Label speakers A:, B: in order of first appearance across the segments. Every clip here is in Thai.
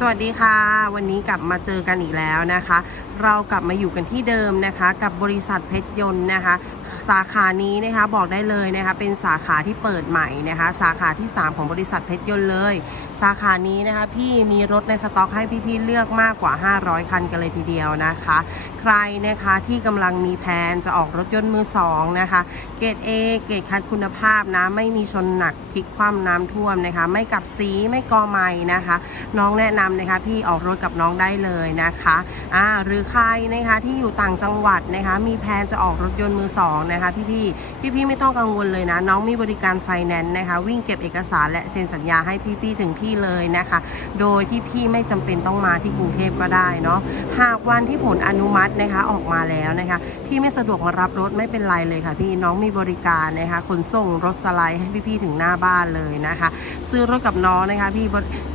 A: สวัสดีค่ะ วันนี้กลับมาเจอกันอีกแล้วนะคะ เรากลับมาอยู่กันที่เดิมนะคะ กับบริษัทเพชรยนต์นะคะ สาขานี้นะคะบอกได้เลยนะคะ เป็นสาขาที่เปิดใหม่นะคะ สาขาที่ 3 ของบริษัทเพชรยนต์เลย สาขานี้นะคะ พี่มีรถในสต็อกให้พี่ๆเลือกมากกว่า 500 คันกันเลยทีเดียวนะคะ ใครนะคะที่กำลังมีแผนจะออกรถยนต์มือสองนะคะเกรด A เกรดคันคุณภาพนะไม่มีชนหนักพลิกคว่ำน้ำท่วมนะคะ ไม่กับสีไม่กอไม้นะคะ น้องแนะนำนะคะพี่ออกรถกับน้องได้เลยนะคะอ่าหรือใครนะคะที่อยู่ต่างจังหวัดนะคะ มีแผนจะออกรถยนต์มือสองนะคะพี่ๆพี่ๆไม่ต้องกังวลเลยนะ น้องมีบริการไฟแนนซ์นะคะ วิ่งเก็บเอกสารและเซ็นสัญญาให้พี่ๆถึงที่เลยนะคะ โดยที่พี่ไม่จำเป็นต้องมาที่กรุงเทพก็ได้เนาะหากวันที่ผลอนุมัตินะคะออกมาแล้วนะคะ พี่ไม่สะดวกมารับรถไม่เป็นไรเลยค่ะ พี่น้องมีบริการนะคะขนส่งรถสไลด์ให้พี่ๆถึงหน้าบ้านเลยนะคะ ซื้อรถกับน้องนะคะพี่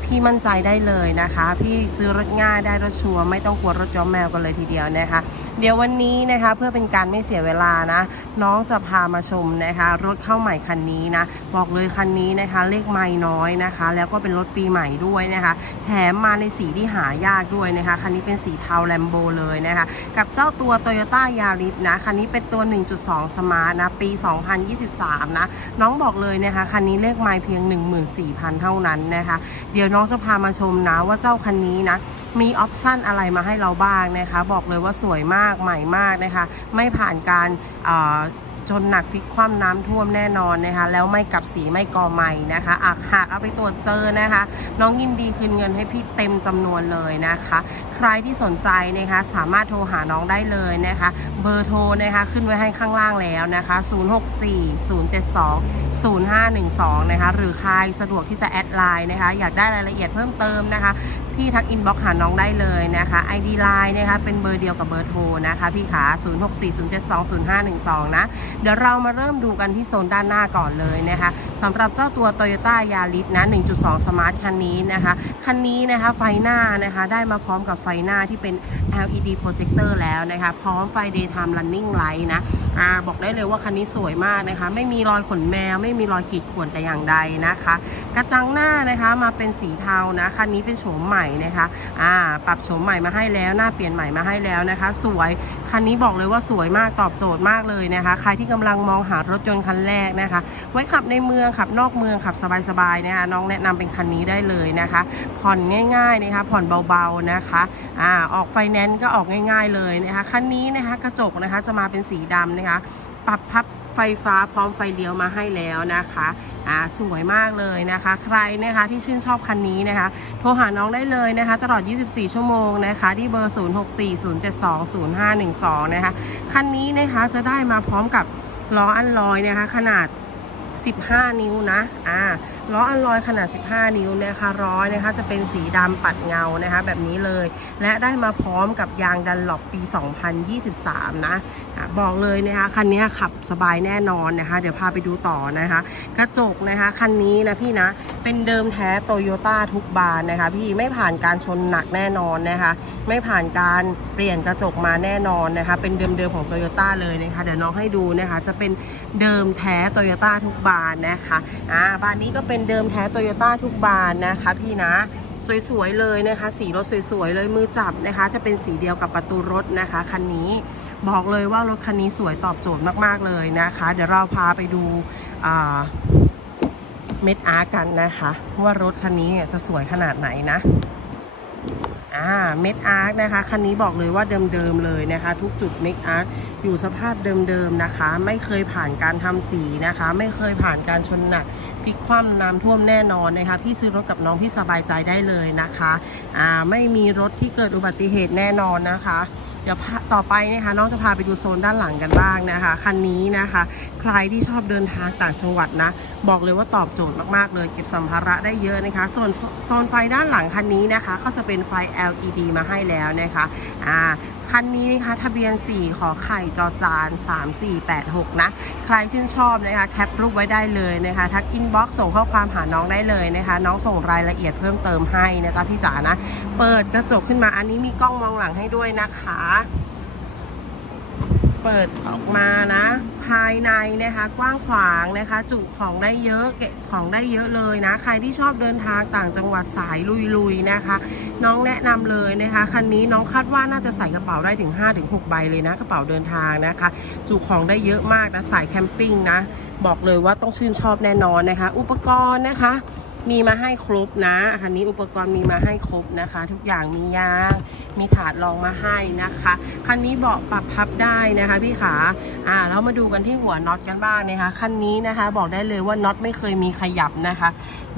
A: พี่มั่นใจได้เลยนะคะ พี่ซื้อรถง่ายได้รถชัวร์ไม่ต้องกลัวรถย้อมแมวกันเลยทีเดียวนะคะ เดี๋ยววันนี้นะคะเพื่อเป็นการไม่เสียเวลานะ น้องจะพามาชมนะคะ รถเข้าใหม่คันนี้นะ บอกเลยคันนี้นะคะ เลขไม่น้อยนะคะ แล้วก็เป็นรถปีใหม่ด้วยนะคะแถมมาในสีที่หายากด้วยนะคะคันนี้เป็นสีเทาแลมโบเลยนะคะ กับเจ้าตัว Toyota Yaris นะคันนี้เป็นตัว 1.2 Smart นะปี 2023 นะ น้องบอกเลยนะคะคันนี้เลขไม่เพียง 14,000 เท่านั้นนะคะ เดี๋ยวน้องจะพามาชมนะว่าเจ้าคันนี้นะมีออปชันอะไรมาให้เราบ้างนะคะ บอกเลยว่าสวยมากใหม่มากนะคะ ไม่ผ่านการเอ่อจนหนักพลิกคว่ำน้ำท่วมแน่นอนนะคะ แล้วไม่กลับสีไม่กอใหม่นะคะอักหากเอาไปตรวจเจอนะคะ น้องยินดีคืนเงินให้พี่เต็มจำนวนเลยนะคะ ใครที่สนใจนะคะ สามารถโทรหาน้องได้เลยนะคะ เบอร์โทรนะคะ ขึ้นไว้ให้ข้างล่างแล้วนะคะ 064 072 0512 นะคะ หรือใครสะดวกที่จะแอดไลน์นะคะ อยากได้รายละเอียดเพิ่มเติมนะคะ พี่ทักอินบ็อกหาน้องได้เลยนะคะ ID Line นะคะเป็นเบอร์เดียวกับเบอร์โทรนะคะพี่ขา 0640720512 นะ เดี๋ยวเรามาเริ่มดูกันที่โซนด้านหน้าก่อนเลยนะคะ สำหรับเจ้าตัว Toyota Yaris นะ 1.2 Smart คันนี้นะคะ คันนี้นะคะไฟหน้านะคะได้มาพร้อมกับไฟหน้าที่เป็น LED projector แล้วนะคะ พร้อมไฟ daytime running light นะอ่าบอกได้เลยว่าคันนี้สวยมากนะคะ ไม่มีรอยขนแมว ไม่มีรอยขีดข่วนแต่อย่างใดนะคะ กระจังหน้านะคะมาเป็นสีเทานะ คันนี้เป็นโฉมใหม่นะคะอ่าปรับโฉมใหม่มาให้แล้ว หน้าเปลี่ยนใหม่มาให้แล้วนะคะ สวย คันนี้บอกเลยว่าสวยมากตอบโจทย์มากเลยนะคะ ใครที่กำลังมองหารถยนต์คันแรกนะคะ ไว้ขับในเมืองขับนอกเมืองขับสบายๆนะคะน้องแนะนำเป็นคันนี้ได้เลยนะคะ ผ่อนง่ายๆนะคะผ่อนเบาๆนะคะอ่าออกไฟแนนซ์ก็ออกง่ายๆเลยนะคะคันนี้นะคะกระจกนะคะจะมาเป็นสีดำนะคะ ปรับพับไฟฟ้าพร้อมไฟเลี้ยวมาให้แล้วนะคะอ่าสวยมากเลยนะคะ ใครนะคะที่ชื่นชอบคันนี้นะคะ โทรหาน้องได้เลยนะคะ ตลอด 24 ชั่วโมงนะคะ ที่เบอร์ 0640720512 นะคะ คันนี้นะคะจะได้มาพร้อมกับล้ออันลอยนะคะ ขนาด 15 นิ้วนะ อ่า ล้ออันลอยขนาด 15 นิ้วนะคะร้อยนะคะ จะเป็นสีดำปัดเงานะคะ แบบนี้เลย และได้มาพร้อมกับยางดันหลบปี 2023 นะอะบอกเลยนะคะคันนี้ขับสบายแน่นอนนะคะ เดี๋ยวพาไปดูต่อนะคะ กระจกนะคะคันนี้นะพี่นะเป็นเดิมแท้โตโยต้าทุกบานนะคะพี่ไม่ผ่านการชนหนักแน่นอนนะคะ ไม่ผ่านการเปลี่ยนกระจกมาแน่นอนนะคะ เป็นเดิมๆของโตโยต้าเลยนะคะเดี๋ยวน้องให้ดูนะคะ จะเป็นเดิมแท้โตโยต้าทุกบานนะคะอ่าบานนี้ก็เป็นเดิมแท้โตโยต้าทุกบานนะคะ พี่นะสวยๆเลยนะคะ สีรถสวยๆเลยมือจับนะคะ จะเป็นสีเดียวกับประตูรถนะคะคันนี้ บอกเลยว่ารถคันนี้สวยตอบโจทย์มาก ๆ เลยนะคะ เดี๋ยวเราพาไปดูเม็ดอาร์กันนะคะ ว่ารถคันนี้จะสวยขนาดไหนนะอ่าเม็ดอาร์นะคะคันนี้บอกเลยว่าเดิมๆเลยนะคะ ทุกจุดเม็ดอาร์อยู่สภาพเดิมๆนะคะ ไม่เคยผ่านการทำสีนะคะ ไม่เคยผ่านการชนหนักพลิกคว่ำน้ำท่วมแน่นอนนะคะ พี่ซื้อรถกับน้องพี่สบายใจได้เลยนะคะอ่าไม่มีรถที่เกิดอุบัติเหตุแน่นอนนะคะ เดี๋ยวต่อไปนะคะน้องจะพาไปดูโซนด้านหลังกันบ้างนะคะ คันนี้นะคะ ใครที่ชอบเดินทางต่างจังหวัดนะ บอกเลยว่าตอบโจทย์มากๆเลยเก็บสัมภาระได้เยอะนะคะส่วนโซนไฟด้านหลังคันนี้นะคะ ก็จะเป็นไฟ LED มาให้แล้วนะคะอ่า คันนี้นะคะทะเบียน 4 ขอไข่จอจาน 3486 นะ ใครชื่นชอบนะคะแคปรูปไว้ได้เลยนะคะทักอินบ็อกซ์ส่งข้อความหาน้องได้เลยนะคะ น้องส่งรายละเอียดเพิ่มเติมให้นะจ๊ะพี่จ๋านะ เปิดกระจกขึ้นมาอันนี้มีกล้องมองหลังให้ด้วยนะคะ เปิดออกมานะ ภายในนะคะกว้างขวางนะคะ จุของได้เยอะเก็บของได้เยอะเลยนะ ใครที่ชอบเดินทางต่างจังหวัดสายลุยๆนะคะ น้องแนะนำเลยนะคะคันนี้น้องคาดว่าน่าจะใส่กระเป๋าได้ถึง 5-6 ใบเลยนะกระเป๋าเดินทางนะคะ จุของได้เยอะมากนะสายแคมปิ้งนะ บอกเลยว่าต้องชื่นชอบแน่นอนนะคะ อุปกรณ์นะคะ มีมาให้ครบนะคันนี้อุปกรณ์มีมาให้ครบนะคะ ทุกอย่างมียาง มีถาดรองมาให้นะคะ คันนี้เบาะปรับพับได้นะคะพี่ขา อ่าแล้วมาดูกันที่หัวน็อตกันบ้างนะคะ คันนี้นะคะ บอกได้เลยว่าน็อตไม่เคยมีขยับนะคะ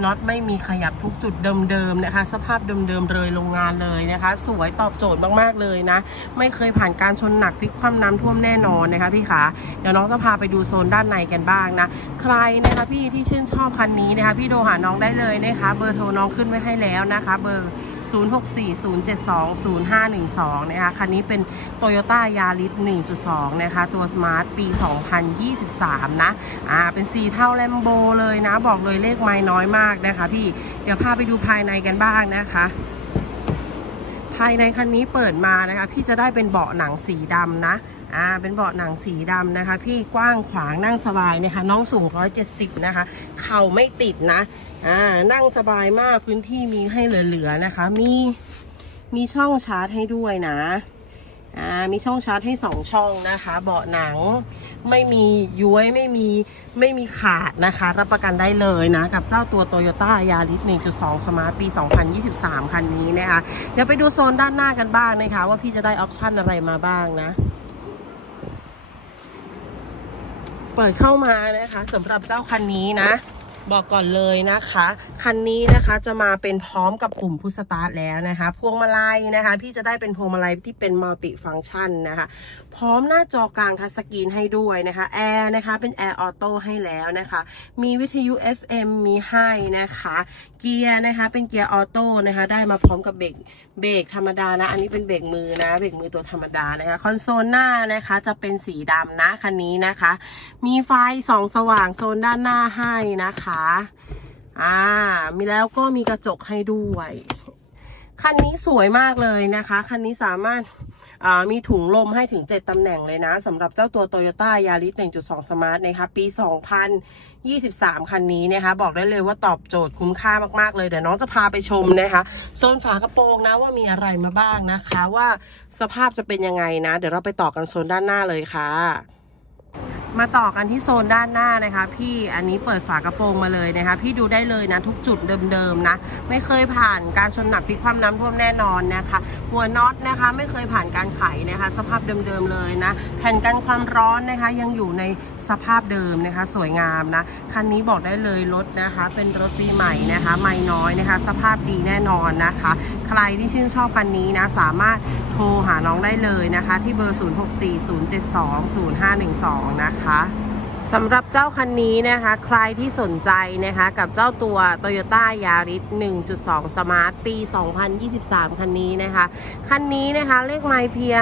A: น็อตไม่มีขยับทุกจุดเดิมๆนะคะ สภาพเดิมๆเลยโรงงานเลยนะคะ สวยตอบโจทย์มากๆเลยนะ ไม่เคยผ่านการชนหนักพลิกคว่ำน้ำท่วมแน่นอนนะคะพี่ขาเดี๋ยวน้องจะพาไปดูโซนด้านในกันบ้างนะ ใครนะคะพี่ที่ชื่นชอบคันนี้นะคะ พี่โทรหาน้องได้เลยนะคะ เบอร์โทรน้องขึ้นไว้ให้แล้วนะคะ เบอร์ 0640720512 นะคะ คันนี้เป็น Toyota Yaris 1.2 นะคะ ตัว Smart ปี 2023 นะ อ่า เป็นสีเท่าแลมโบเลยนะ บอกเลยเลขไม้น้อยมากนะคะพี่ เดี๋ยวพาไปดูภายในกันบ้างนะคะภายในคันนี้เปิดมานะคะ พี่จะได้เป็นเบาะหนังสีดำนะ อ่าเป็นเบาะหนังสีดำนะคะ พี่กว้างขวางนั่งสบายนะคะ น้องสูง 170 นะคะ เข่าไม่ติดนะอ่านั่งสบายมากพื้นที่มีให้เหลือๆนะคะ มีมีช่องชาร์จให้ด้วยนะอ่ามีช่องชาร์จให้สองช่องนะคะ เบาะหนังไม่มีย้วยไม่มีไม่มีขาดนะคะ รับประกันได้เลยนะ กับเจ้าตัว Toyota Yaris 1.2 Smart ปี 2023 คันนี้นะคะ เดี๋ยวไปดูโซนด้านหน้ากันบ้างนะคะ ว่าพี่จะได้ออปชั่นอะไรมาบ้างนะ เปิดเข้ามานะคะสำหรับเจ้าคันนี้นะ บอกก่อนเลยนะคะ คันนี้นะคะจะมาเป็นพร้อมกับปุ่มพุชสตาร์ทแล้วนะคะ พวงมาลัยนะคะ พี่จะได้เป็นพวงมาลัยที่เป็นมัลติฟังชันนะคะ พร้อมหน้าจอกลางทัชสกรีนให้ด้วยนะคะแอร์นะคะเป็นแอร์ออโต้ให้แล้วนะคะ มีวิทยุ FM มีให้นะคะ กียร์นะคะ เป็นเกียร์ออโต้นะคะ ได้มาพร้อมกับเบรกเบรกธรรมดานะ อันนี้เป็นเบรกมือนะ เบรกมือตัวธรรมดานะคะ คอนโซลหน้านะคะจะเป็นสีดำนะคันนี้นะคะ มีไฟสองสว่างโซนด้านหน้าให้นะคะอ่ามีแล้วก็มีกระจกให้ด้วย คันนี้สวยมากเลยนะคะ คันนี้สามารถ มีถุงลมให้ถึง 7 ตำแหน่งเลยนะสำหรับเจ้าตัว Toyota Yaris 1.2 Smart นะคะปี 2023 คันนี้นะคะ บอกได้เลยว่าตอบโจทย์คุ้มค่ามาก ๆ เลย เดี๋ยวน้องจะพาไปชมนะคะ โซนฝากระโปรงนะว่ามีอะไรมาบ้างนะคะ ว่าสภาพจะเป็นยังไงนะ เดี๋ยวเราไปต่อกันโซนด้านหน้าเลยค่ะ มาต่อกันที่โซนด้านหน้านะคะ พี่อันนี้เปิดฝากระโปรงมาเลยนะคะ พี่ดูได้เลยนะ ทุกจุดเดิมๆนะ ไม่เคยผ่านการชนหนักพลิกคว่ำน้ำท่วมแน่นอนนะคะ หัวน็อตนะคะ ไม่เคยผ่านการไขนะคะ สภาพเดิมๆเลยนะ แผ่นกันความร้อนนะคะ ยังอยู่ในสภาพเดิมนะคะ สวยงามนะคันนี้บอกได้เลยรถนะคะ เป็นรถปีใหม่นะคะ ไม่น้อยนะคะ สภาพดีแน่นอนนะคะ ใครที่ชื่นชอบคันนี้นะสามารถโทรหาน้องได้เลยนะคะ ที่เบอร์ 0640720512 นะคะสำหรับเจ้าคันนี้นะคะ ใครที่สนใจนะคะ กับเจ้าตัว Toyota Yaris 1.2 Smart ปี 2023 คันนี้นะคะ คันนี้นะคะเลขไมล์เพียง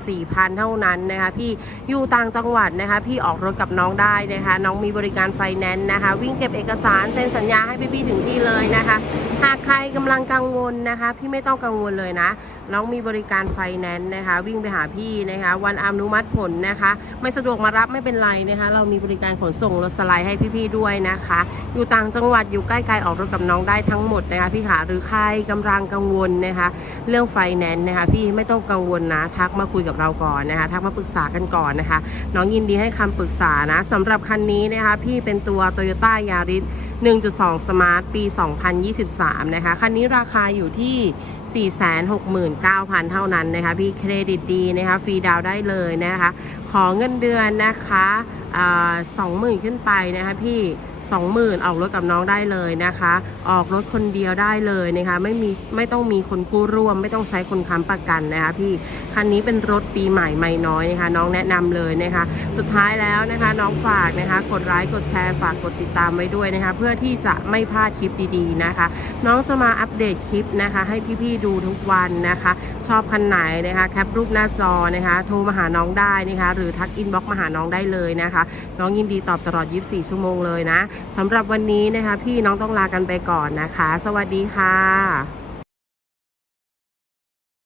A: 14,000 เท่านั้นนะคะ พี่อยู่ต่างจังหวัดนะคะ พี่ออกรถกับน้องได้นะคะ น้องมีบริการไฟแนนซ์นะคะ วิ่งเก็บเอกสารเซ็นสัญญาให้พี่ๆถึงที่เลยนะคะหากใครกำลังกังวลนะคะ พี่ไม่ต้องกังวลเลยนะน้องมีบริการไฟแนนซ์นะคะ วิ่งไปหาพี่นะคะ วันอนุมัติผลนะคะ ไม่สะดวกมารับไม่เป็นไรนะคะ เรามีบริการขนส่งรถสไลด์ให้พี่ๆด้วยนะคะ อยู่ต่างจังหวัดอยู่ใกล้ๆออกรถกับน้องได้ทั้งหมดนะคะพี่ขาหรือใครกำลังกังวลนะคะ เรื่องไฟแนนซ์นะคะ พี่ไม่ต้องกังวลนะ ทักมาคุยกับเราก่อนนะคะ ทักมาปรึกษากันก่อนนะคะ น้องยินดีให้คำปรึกษานะสำหรับคันนี้นะคะ พี่เป็นตัว Toyota Yaris 1.2 Smart ปี 2023 นะคะ คันนี้ราคาอยู่ที่ 469,000 เท่านั้นนะคะ พี่เครดิตดีนะคะ ฟรีดาวได้เลยนะคะ ขอเงินเดือนนะคะ 20,000 ขึ้นไปนะคะพี่ 20,000ออกรถกับน้องได้เลยนะคะ ออกรถคนเดียวได้เลยนะคะ ไม่มีไม่ต้องมีคนกู้ร่วม ไม่ต้องใช้คนค้ำประกันนะคะพี่คันนี้เป็นรถปีใหม่ไม่น้อยนะคะ น้องแนะนำเลยนะคะ สุดท้ายแล้วนะคะ น้องฝากนะคะ กดไลค์กดแชร์ฝากกดติดตามไว้ด้วยนะคะ เพื่อที่จะไม่พลาดคลิปดีๆนะคะ น้องจะมาอัปเดตคลิปนะคะ ให้พี่ๆดูทุกวันนะคะ ชอบคันไหนนะคะแคปรูปหน้าจอนะคะโทรมาหาน้องได้นะคะ หรือทักอินบ็อกมาหาน้องได้เลยนะคะ น้องยินดีตอบตลอด 24 ชั่วโมงเลยนะสำหรับวันนี้นะคะ พี่น้องต้องลากันไปก่อนนะคะ สวัสดีค่ะ